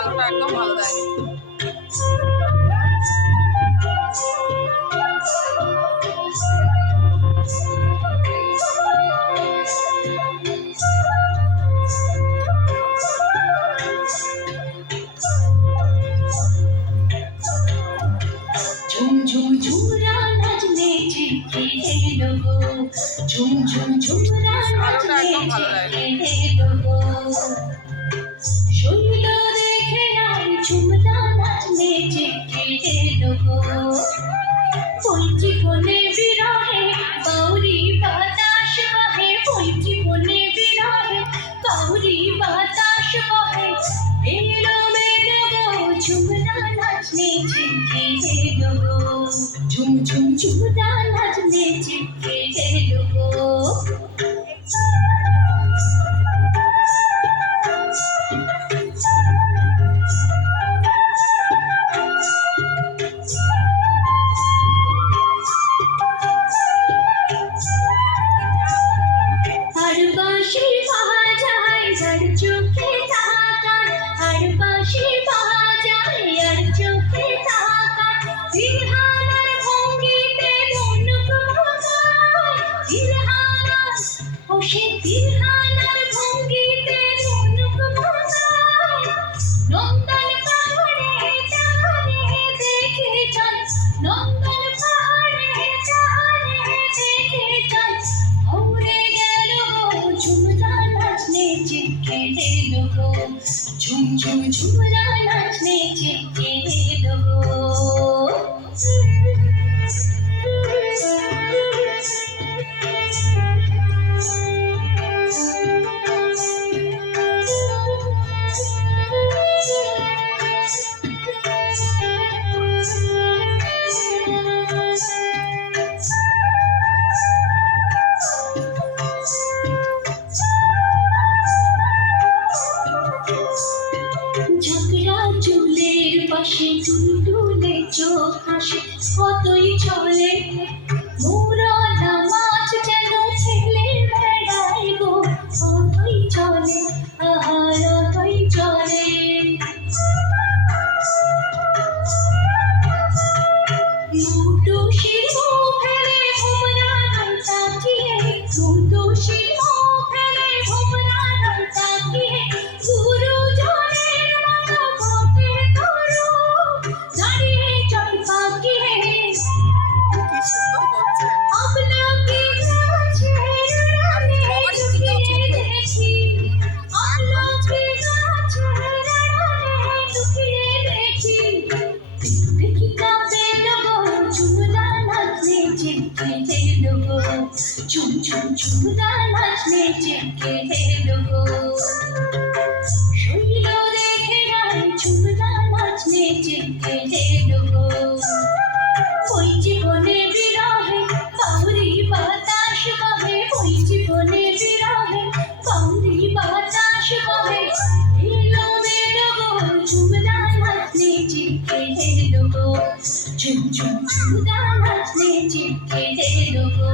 আলোটা একদম ভালো দেয়নি। झुम झुम झुमरा नाचने चिट्ठी लोगो झुम झुम झुमरा আলোটা नाचने একদম ভালো দেয়নি। चिट्ठी लोगो শুনল দেখে আর ঝুমরা নাচনে চিट्ठी लोगो ওই জীবনে বিরহে বাউরি বাতাস বহে ওই জীবনে বিরহে বাউরি বাতাস বহে এলো মেলো ঝুমরা নাচনে চিट्ठी लोगो झुम झुम झुमरा नाचने चिट्ठी लोगो আর বাঁশি বাজায় আর চোখে তাকায় আর বাঁশি বাজায় আর চোখে তাকায় দিলহানার ভঙ্গিতে মনুক ভাগায় দিলহানার ও সে দিলহানার ভঙ্গিতে মনুক ভাগায় নন্দন পাহাড়ে চারে দেখে চল নন্দন পাহাড়ে চারে দেখে চল উড়ে গেল ঝুমরা নাচনে চিट्ठी लोगो झुम झुम झुमरा नाचने चिट्ठी लोगो ঝগড়া চুলের পাশে টুলটুলে চোখ হাসে কতই চলে মোরলা মাছ যেন ছেলে বেড়ায় গো কতই চলে আহার কতই চলে মুটো শিরো ফেলে ভোমরা তাকিয়ে মুটো শিরো ফেলে ভোমরা তাকিয়ে গুরু জনের মতো ঘটে ধরো দাঁড়িয়ে চল পাকিয়ে কি সুন্দর করছে। আপনাকে গাছের আড়ালে লুকিয়ে দেখি আপনাকে গাছের আড়ালে লুকিয়ে দেখি দেখি কাঁপে লোগো ঝুমরা নাচনে চিट्ठी लोगो झुम झुम झुमरा नाचने चिट्ठी लोगो শুনল দেখে আর ঝুমরা নাচনে চিट्ठी लोगो ওই জীবনে বিরহে বাউরি বাতাস বহে ওই জীবনে বিরহে বাউরি বাতাস বহে এলো মেলো ঝুমরা নাচনে চিट्ठी लोगो झुम झुम झुमरा नाचने चिट्ठी लोगो